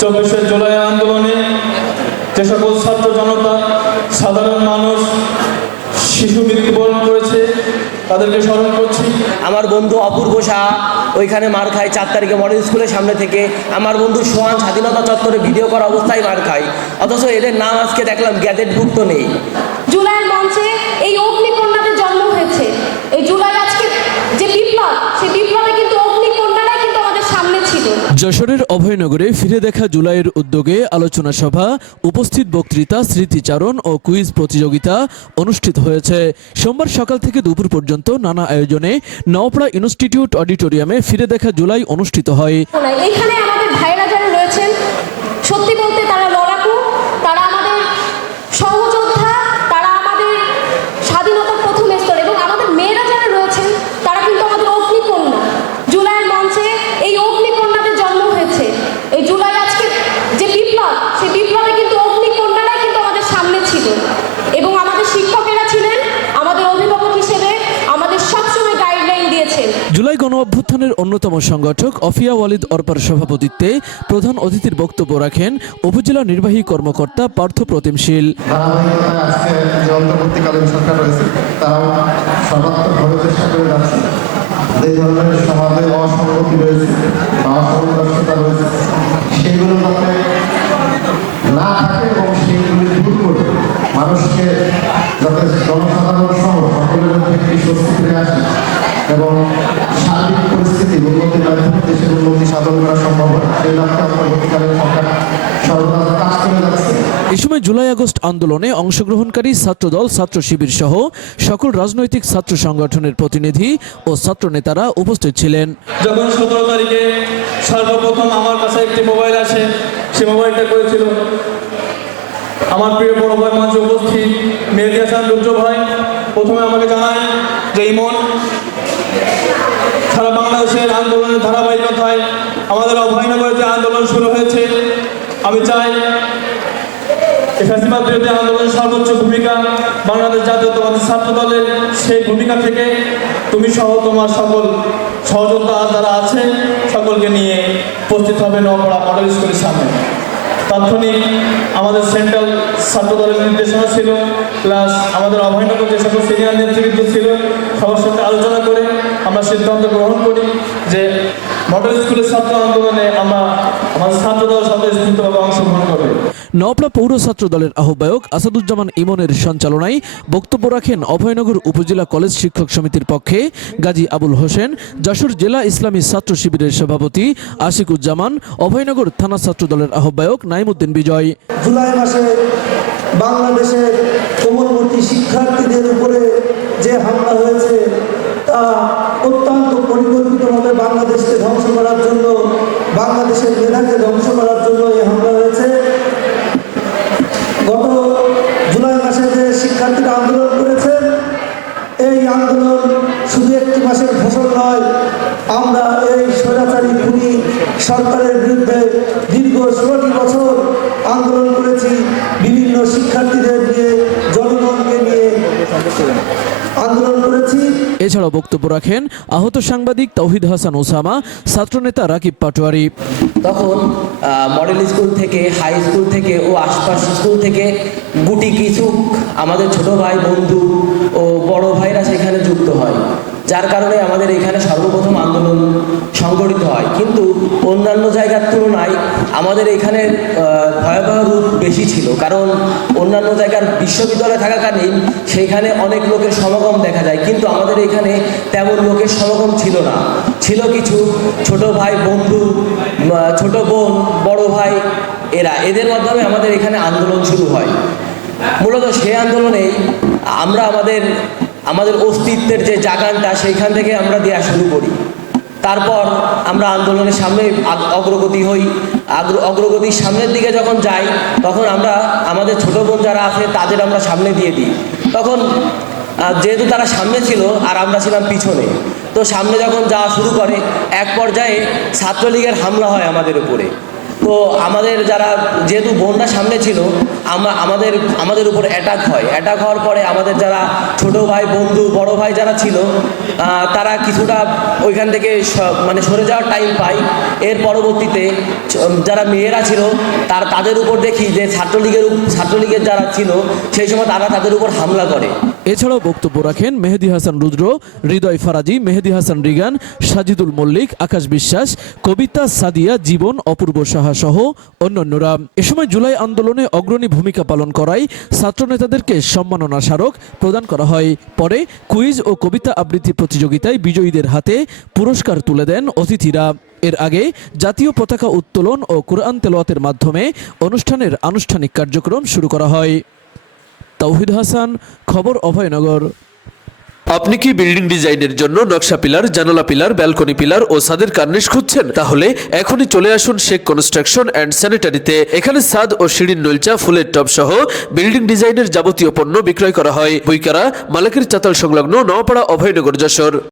24শে জুলাই আন্দোলনে যে সকল ছাত্র জনতা, সাধারণ মানুষ শিশু মৃত্যুবরণ করেছে তাদেরকে স্মরণ করছি। আমার বন্ধু অপূর্ব শাহ ওইখানে মার খায় 4 তারিখে মডেল স্কুলের সামনে থেকে। আমার বন্ধু সোহান স্বাধীনতা চত্বরে ভিডিও করা অবস্থায় মার খায়, অথচ এদের নাম আজকে দেখলাম গ্যাজেটভুক্ত নেই। জুলাইয়ের মঞ্চে এই অগ্নিকন্যাদের জন্ম হয়েছে। এই জুলাই আজকে যে বিপ্লব, সেই বিপ্লবে কিন্তু অগ্নিকন্যারাই কিন্তু আমাদের সামনে ছিল। যশোরের অভয়নগরে ফিরে দেখা জুলাইয়ের উদ্যোগে আলোচনা সভা, উপস্থিত বক্তৃতা, স্মৃতিচারণ ও কুইজ প্রতিযোগিতা অনুষ্ঠিত হয়েছে। সোমবার সকাল থেকে দুপুর পর্যন্ত নানা আয়োজনে নওপাড়া ইনস্টিটিউট অডিটোরিয়ামে ফিরে দেখা জুলাই অনুষ্ঠিত হয়। এইখানে আমাদের ভাইরা যারা রয়েছেন, সত্যি বলতে তারা লড়াকু, তারা আমাদের সহযোদ্ধা, তারা আমাদের স্বাধীনতার প্রথম স্তর, এবং আমাদের মেয়েরা যারা রয়েছেন তারা কিন্তু আমাদের অগ্নিকন্যা। জুলাইয়ের মঞ্চে এই অগ্নিকন্যাদের জন্ম হয়েছে। এই জুলাই আজকে যে বিপ্লব, সেই বিপ্লবে কিন্তু অগ্নিকন্যারাই কিন্তু আমাদের সামনে ছিল, এবং আমাদের শিক্ষকেরা ছিলেন আমাদের অভিভাবক হিসেবে আমাদের সবসময় গাইডলাইন দিয়েছেন। জুলাই গণ অভ্যুত্থানের অন্যতম সংগঠক অফিয়া ওয়ালিদ অরপার সভাপতিত্বে প্রধান অতিথির বক্তব্য রাখেন উপজেলা নির্বাহী কর্মকর্তা পার্থ প্রতিমশীল। ধারাবাহিকতায় আজকে যে অন্তর্বর্তীকালীন সরকার রয়েছে তারাও সর্বাত্মকভাবে চেষ্টা করে যাচ্ছে এই ধরনের সমাজে অসঙ্গতি রয়েছে বা অসামঞ্জস্যতা রয়েছে সেগুলো যাতে না থাকে এবং সেইগুলি দূর করে মানুষকে যাতে জনসাধারণ সহ সকলের মধ্যে একটি স্বস্তি ফিরে আসে এবং সার্বিক পরিস্থিতি উন্নতির মাধ্যমে দেশের উন্নতি সাধন করা সম্ভব হয়, সেই লক্ষ্যে অন্তর্বর্তীকালীন সরকার সর্বদা কাজ করে যাচ্ছে। এ সময় জুলাই আগস্ট আন্দোলনে অংশগ্রহণকারী ছাত্রদল, ছাত্র শিবির সহ সকল রাজনৈতিক ছাত্র সংগঠনের প্রতিনিধি ও ছাত্র নেতারা উপস্থিত ছিলেন। যখন 17 তারিখে সর্বপ্রথম আমার কাছে একটি মোবাইল আসে, সে মোবাইলটা করেছিল আমার প্রিয় বড় ভাই মঞ্চে উপস্থিত মেহেদী হাসান রুদ্র ভাই। প্রথমে আমাকে জানায় যে ইমন, সারা বাংলাদেশের আন্দোলনের ধারাবাহিকতায় আমাদের অভয়নগরে যে আন্দোলন শুরু হয়েছে, আমি চাই এই ফ্যাসিবাদ বিরোধী আন্দোলনের সর্বোচ্চ ভূমিকা বাংলাদেশ জাতীয়তাবাদী ছাত্র দলের, সেই ভূমিকা থেকে তুমি সহ তোমার সকল সহযোদ্ধা যারা আছে সকলকে নিয়ে উপস্থিত হবে নওপাড়া মডেল স্কুলের সামনে। তাৎক্ষণিক আমাদের সেন্ট্রাল ছাত্র দলের নির্দেশনা ছিল, প্লাস আমাদের অভয়নগর যে সকল সিনিয়র নেতৃবৃন্দ ছিল সবার সাথে আলোচনা করে আমরা সিদ্ধান্ত গ্রহণ করি যে মডেল স্কুলের ছাত্র আন্দোলনে আমরা আমাদের ছাত্র দল স্বতঃস্ফূর্তভাবে অংশগ্রহণ করবে। নওপাড়া পৌর ছাত্র দলের আহ্বায়ক আসাদুজ্জামান ইমনের সঞ্চালনায় বক্তব্য রাখেন অভয়নগর উপজেলা কলেজ শিক্ষক সমিতির পক্ষে গাজী আবুল হোসেন, যশোর জেলা ইসলামী ছাত্র শিবিরের সভাপতি আশিকুজ্জামান, অভয়নগর থানা ছাত্র দলের আহ্বায়ক নাইমুদ্দিন বিজয়। জুলাই মাসে বাংলাদেশের কোমলমতি শিক্ষার্থীদের উপরে যে হামলা হয়েছে তা অত্যন্ত পরিকল্পিতভাবে বাংলাদেশকে ধ্বংস করার জন্য, বাংলাদেশের মেধাকে ধ্বংস করার জন্য এই হামলা হয়েছে। গত জুলাই মাসে যে শিক্ষার্থীরা আন্দোলন করেছে, এই আন্দোলন শুধু একটি মাসের ফসল নয়। আমরা এই স্বৈরাচারী খুনি সরকারের বিরুদ্ধে দীর্ঘ 16টি বছর আন্দোলন করেছি, বিভিন্ন শিক্ষার্থীদের নিয়ে, জনগণকে নিয়ে আন্দোলন করেছি। এছাড়াও বক্তব্য রাখেন আহত সাংবাদিক তৌহিদ হাসান ওসামা, ছাত্রনেতা রাকিব পাটোয়ারি। তখন মডেল স্কুল থেকে, হাই স্কুল থেকে ও আশপাশ স্কুল থেকে গুটি কিছু আমাদের ছোট ভাই, বন্ধু ও বড় ভাইরা সেখানে যুক্ত হয়, যার কারণে আমাদের এখানে সর্বপ্রথম আন্দোলন সংগঠিত হয়। কিন্তু অন্যান্য জায়গার তুলনায় আমাদের এখানে ভয়াবহ রূপ বেশি ছিল, কারণ অন্যান্য জায়গার বিশ্ববিদ্যালয়ে থাকাকালীন সেইখানে অনেক লোকের সমাগম দেখা যায়, কিন্তু আমাদের এখানে তেমন লোকের সমাগম ছিল না। ছিল কিছু ছোট ভাই, বন্ধু, ছোট বোন, বড় ভাই, এদের মাধ্যমে আমাদের এখানে আন্দোলন শুরু হয়। মূলত সেই আন্দোলনেই আমরা আমাদের অস্তিত্বের যে জাগানটা সেইখান থেকে আমরা দেওয়া শুরু করি। তারপর আমরা আন্দোলনের সামনে অগ্রগতি হই। অগ্রগতির সামনের দিকে যখন যাই তখন আমরা আমাদের ছোট বোন যারা আছে তাদের আমরা সামনে দিয়ে দিই। তখন যেহেতু তারা সামনে ছিল আর আমরা ছিলাম পিছনে, তো সামনে যখন যাওয়া শুরু করে এক পর্যায়ে ছাত্রলীগের হামলা হয় আমাদের উপরে। তো আমাদের যারা যেহেতু বোনরা সামনে ছিল আমাদের উপর অ্যাটাক হওয়ার পরে আমাদের যারা ছোট ভাই বন্ধু বড় ভাই যারা ছিল তারা কিছুটা ওইখান থেকে মানে সরে যাওয়ার টাইম পায়। এর পরবর্তীতে যারা মেয়েরা ছিল তাদের উপর দেখি যে ছাত্রলীগের যারা ছিল সেই সময় তারা তাদের উপর হামলা করে। এছাড়াও বক্তব্য রাখেন মেহেদী হাসান রুদ্র, হৃদয় ফারাজি, মেহেদী হাসান রিগান, সাজিদুল মল্লিক, আকাশ বিশ্বাস, কবিতা সাদিয়া, জীবন, অপূর্ব সাহা সহ অন্যান্যরা। এ সময় জুলাই আন্দোলনে অগ্রণী ভূমিকা পালন করায় ছাত্রনেতাদেরকে সম্মাননা স্মারক প্রদান করা হয়। পরে কুইজ ও কবিতা আবৃত্তি প্রতিযোগিতায় বিজয়ীদের হাতে পুরস্কার তুলে দেন অতিথিরা। এর আগে জাতীয় পতাকা উত্তোলন ও কোরআন তেলাওয়াতের মাধ্যমে অনুষ্ঠানের আনুষ্ঠানিক কার্যক্রম শুরু করা হয়। তৌহিদ হাসান, খবর অভয়নগর। আপনি কি বিল্ডিং ডিজাইনের জন্য নকশা পিলার, জানালা পিলার, ব্যালকনি পিলার ও ছাদের কার্নিশ খুঁজছেন? তাহলে এখনই চলে আসুন শেখ কনস্ট্রাকশন অ্যান্ড স্যানিটারিতে। এখানে ছাদ ও সিঁড়ির নলচা, ফুলের টব সহ বিল্ডিং ডিজাইনের যাবতীয় পণ্য বিক্রয় করা হয়। বইকারা মালাকির চাতাল সংলগ্ন নওয়াপাড়া, অভয়নগর, যশোর।